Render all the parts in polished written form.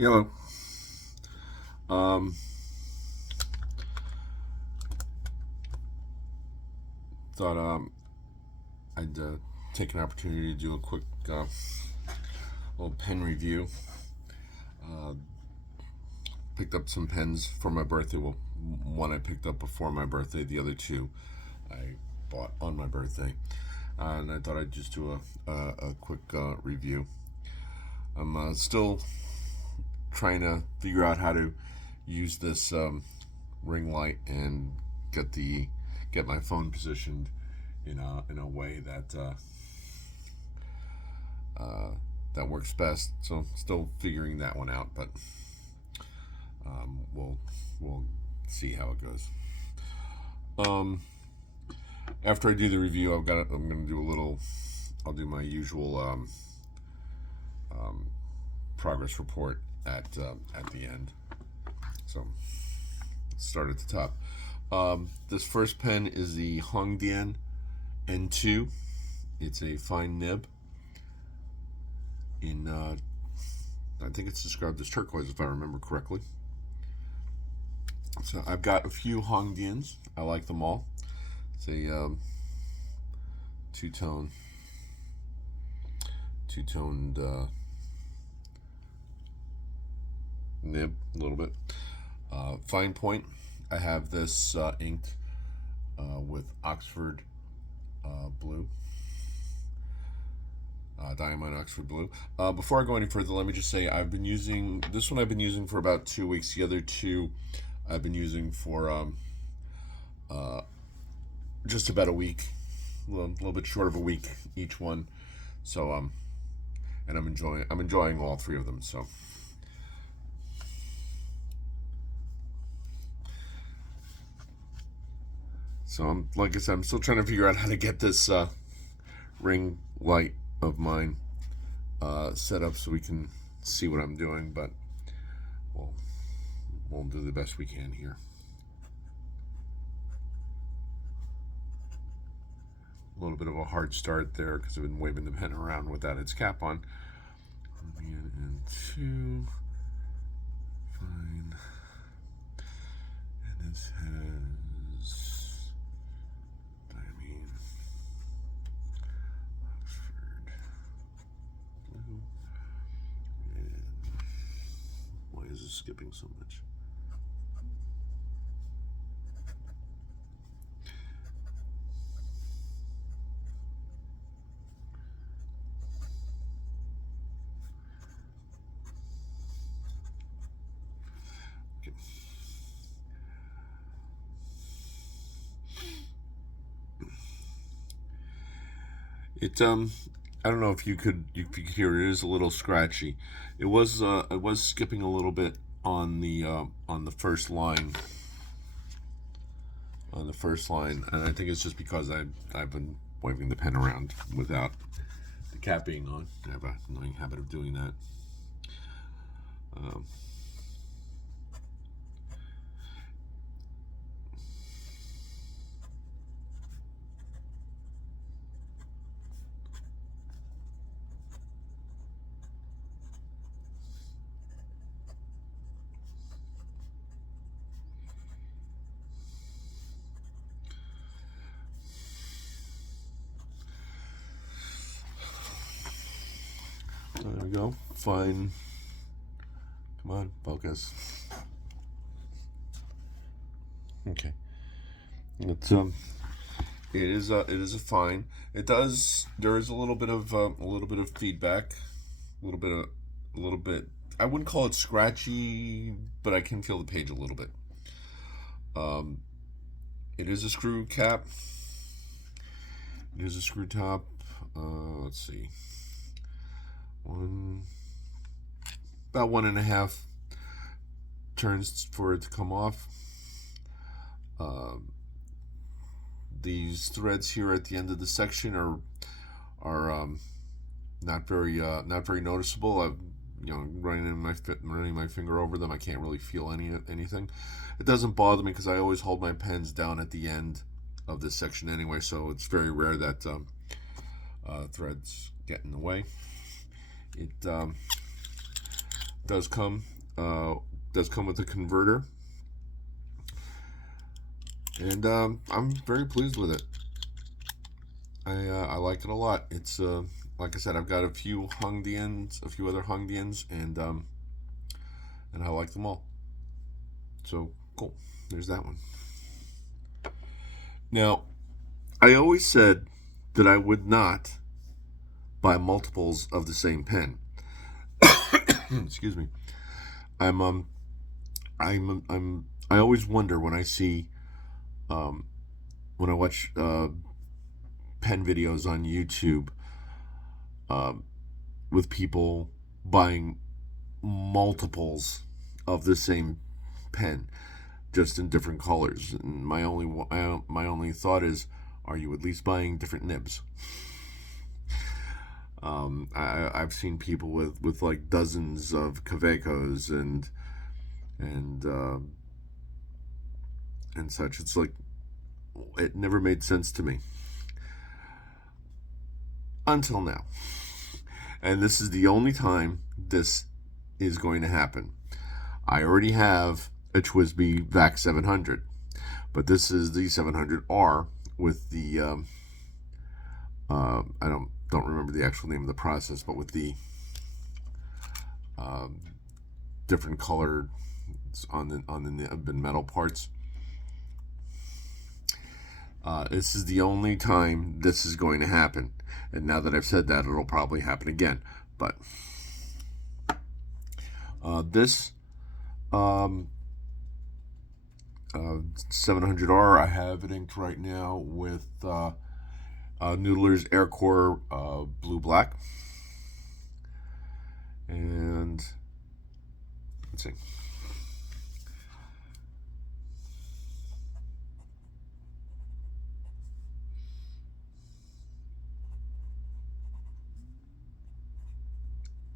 Hello. Um, thought I'd take an opportunity to do a quick little pen review. Picked up some pens for my birthday. Well, one I picked up before my birthday. The other two I bought on my birthday. And I thought I'd just do a quick review. I'm still trying to figure out how to use this ring light and get my phone positioned in a way that that works best. So still figuring that one out, but we'll see how it goes. After I do the review, I'm gonna do a little. I'll do my usual progress report at the end. So let's start at the top. This first pen is the Hongdian N2. It's a fine nib in I think it's described as turquoise if I remember correctly. So I've got a few Hongdians. I like them all. It's a two-toned nib a little bit. Fine point. I have this inked with Oxford blue. Diamond Oxford blue. Before I go any further, let me just say I've been using this one. I've been using for about 2 weeks. The other two I've been using for just about a week, a little bit short of a week each one. So and I'm enjoying all three of them. So I'm, like I said, I'm still trying to figure out how to get this ring light of mine set up so we can see what I'm doing, but we'll do the best we can here. A little bit of a hard start there because I've been waving the pen around without its cap on. And two, fine, and this has Oxford blue. And why is it skipping so much? Okay. It I don't know if you could hear it. It is a little scratchy. It was skipping a little bit on the first line. On the first line, and I think it's just because I've been waving the pen around without the cap being on. I have an annoying habit of doing that. There we go. Fine. Come on, focus. Okay. It's it is a fine. There is a little bit of feedback, a little bit. I wouldn't call it scratchy, but I can feel the page a little bit. It is a screw cap. It is a screw top. Let's see. About 1.5 turns for it to come off. These threads here at the end of the section are not very noticeable. I've running my finger over them. I can't really feel anything. It doesn't bother me because I always hold my pens down at the end of this section anyway, so it's very rare that threads get in the way. does come with a converter, and I'm very pleased with it. I like it a lot. It's like I said, I've got a few other Hongdians, and I like them all. So cool. There's that one. Now, I always said that I would not buy multiples of the same pen. Excuse me. I always wonder when I see when I watch pen videos on YouTube with people buying multiples of the same pen, just in different colors. And my only thought is, are you at least buying different nibs? I've seen people with like dozens of Kavekos and such. It's like, it never made sense to me until now, and this is the only time this is going to happen. I already have a TWSBI Vac 700, but this is the 700R with the I don't remember the actual name of the process, but with the different color on the nib and metal parts. This is the only time this is going to happen, and now that I've said that, it'll probably happen again. But this 700R, I have it inked right now with Noodler's Aircore Blue Black, and let's see.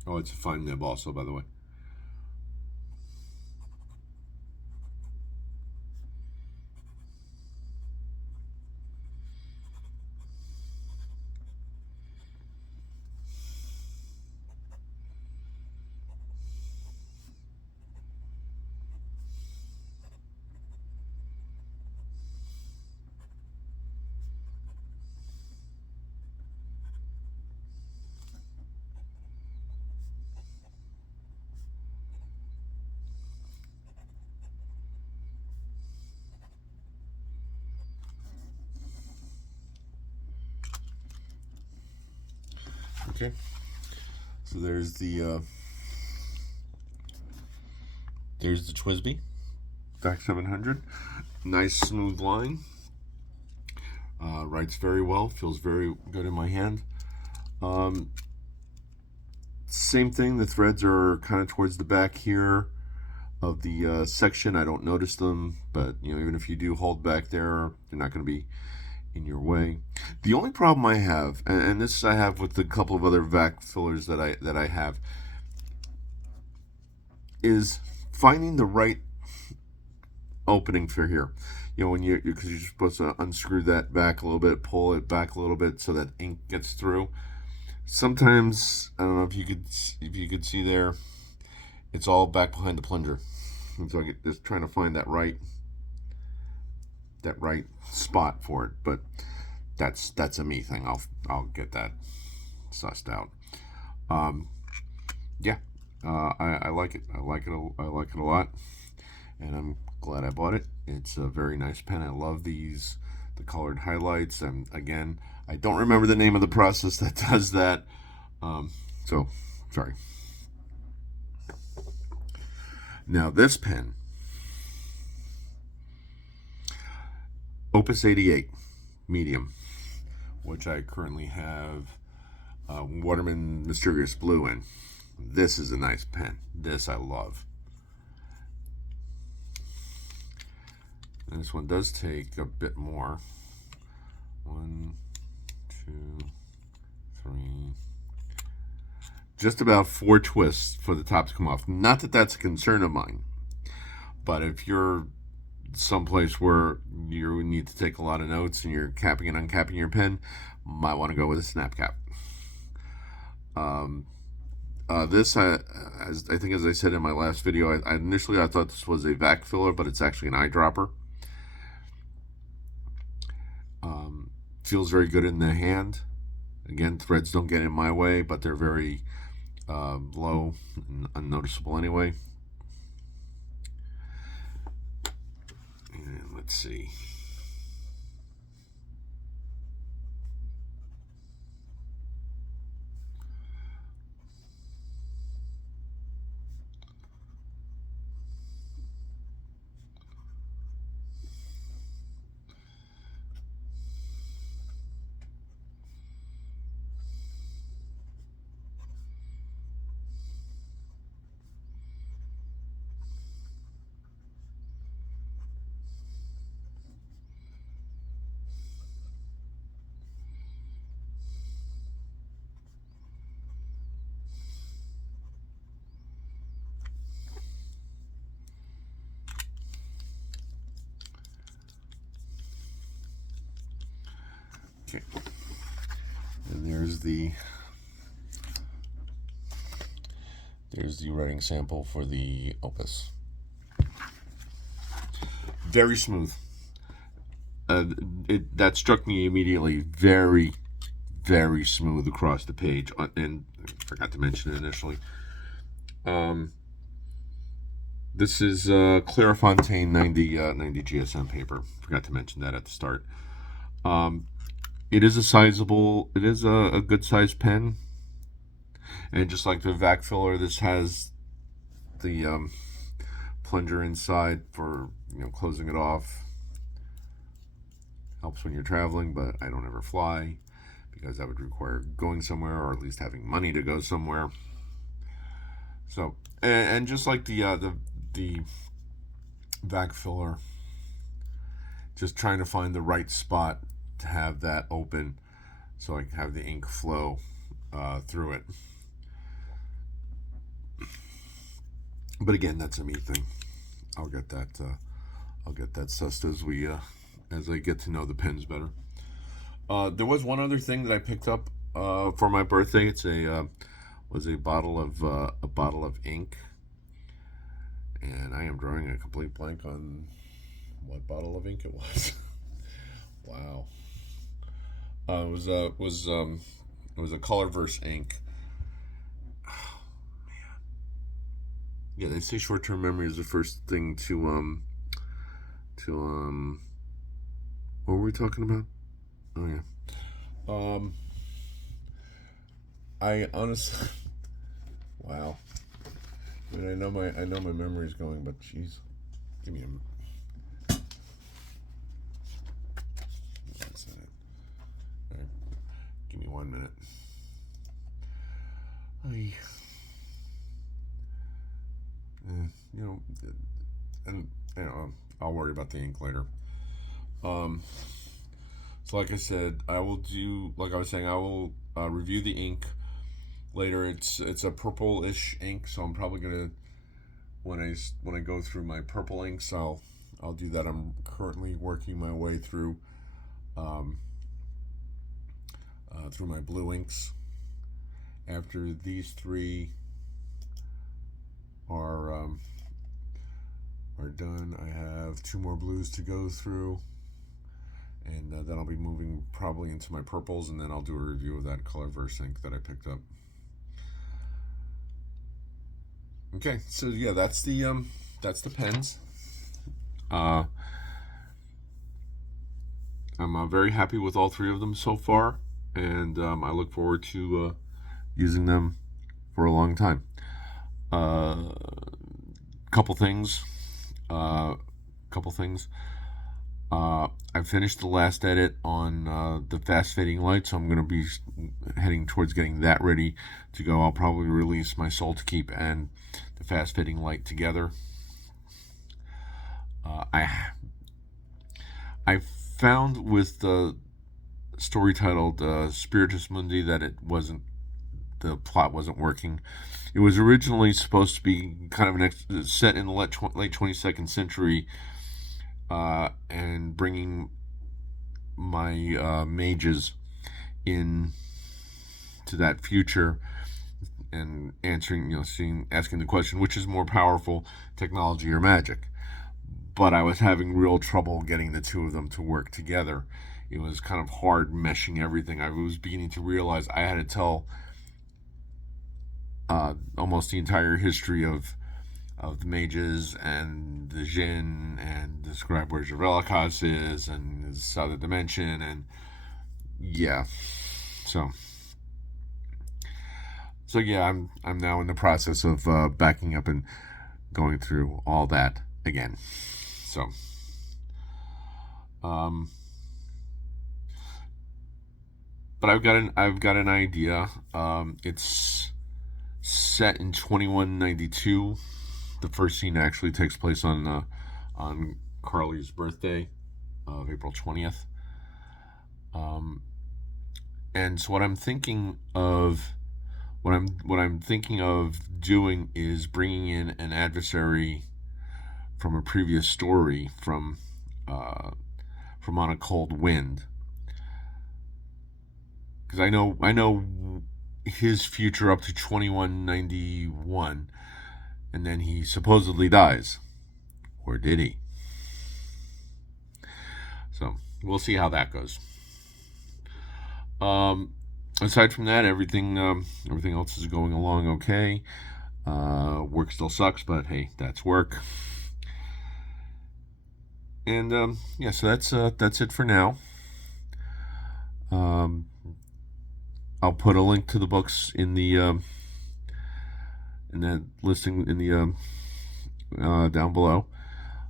Oh, it's a fine nib also, by the way. Okay, so there's the TWSBI Vac 700. Nice smooth line. Writes very well. Feels very good in my hand. Same thing. The threads are kind of towards the back here of the section. I don't notice them, but even if you do hold back there, they're not going to be in your way. The only problem I have, and this I have with a couple of other Vac fillers that I have, is finding the right opening for here. When because you're supposed to unscrew that back a little bit, pull it back a little bit so that ink gets through. Sometimes, I don't know if you could see there, it's all back behind the plunger, and so I get just trying to find that right spot for it. But that's a me thing. I'll get that sussed out. Yeah, I like it. I like it a lot, and I'm glad I bought it. It's a very nice pen. I love the colored highlights, and again, I don't remember the name of the process that does that. So sorry. Now this pen, Opus 88 medium, which I currently have Waterman Mysterious Blue in. This is a nice pen. This I love. And this one does take a bit more. 1, 2, 3, just about 4 twists for the top to come off. Not that that's a concern of mine, but if you're someplace where you need to take a lot of notes and you're capping and uncapping your pen, might want to go with a snap cap. This, I think, as I said in my last video, initially I thought this was a vac filler, but it's actually an eyedropper. Feels very good in the hand. Again, threads don't get in my way, but they're very low and unnoticeable anyway. And let's see. Okay. And there's the writing sample for the Opus. Very smooth. That struck me immediately. Very, very smooth across the page. And I forgot to mention it initially. This is Clairefontaine 90 GSM paper. Forgot to mention that at the start. It is a good sized pen. And just like the vac filler, this has the plunger inside for closing it off. Helps when you're traveling, but I don't ever fly because that would require going somewhere, or at least having money to go somewhere. So, and just like the vac filler, just trying to find the right spot to have that open so I can have the ink flow through it. But again, that's a me thing. I'll get that sussed as I get to know the pens better. There was one other thing that I picked up for my birthday. It's a bottle of ink, and I am drawing a complete blank on what bottle of ink it was. Wow. It was a Colorverse ink. Oh, man. Yeah, they say short-term memory is the first thing to what were we talking about? Oh yeah. I honestly, wow. I mean, I know my memory's going, but jeez, give me a. That's it. All right. Give me 1 minute. And I'll worry about the ink later. So like I said, I will do, like I was saying, I will review the ink later. It's a purple-ish ink, so I'm probably gonna, when I go through my purple inks, I'll do that. I'm currently working my way through through my blue inks. After these three are done, I have 2 more blues to go through, and then I'll be moving probably into my purples, and then I'll do a review of that Colorverse ink that I picked up. Okay, so yeah, that's the pens. I'm very happy with all 3 of them so far, and I look forward to using them for a long time. Couple things. I finished the last edit on the fast fading light, so I'm going to be heading towards getting that ready to go. I'll probably release my Soul to Keep and the fast fading light together. I found with the story titled Spiritus Mundi that the plot wasn't working. It was originally supposed to be kind of set in the late 22nd century, and bringing my mages in to that future, and answering, asking the question, which is more powerful, technology or magic? But I was having real trouble getting the two of them to work together. It was kind of hard meshing everything. I was beginning to realize I had to tell almost the entire history of the mages and the Jinn, and describe where Javelicos is and this other dimension, and yeah. So yeah, I'm now in the process of backing up and going through all that again. So but I've got an idea. It's set in 2192. The first scene actually takes place on Carly's birthday of April 20th. And so what I'm thinking of doing is bringing in an adversary from a previous story from On a Cold Wind, because I know his future up to 2191, and then he supposedly dies, or did he? So we'll see how that goes. Aside from that, everything else is going along okay. Work still sucks, but hey, that's work. And yeah, so that's it for now. I'll put a link to the books in the listing in the down below.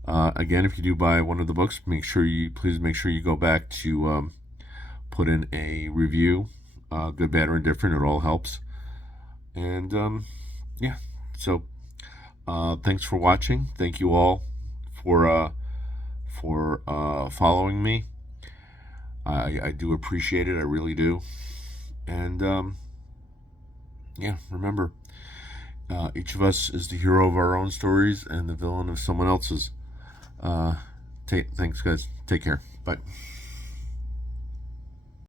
Again, if you do buy one of the books, please make sure you go back to put in a review, good, bad, or indifferent. It all helps. And yeah, so thanks for watching. Thank you all for following me. I do appreciate it. I really do. And yeah, remember, each of us is the hero of our own stories and the villain of someone else's. Thanks, guys. Take care. Bye.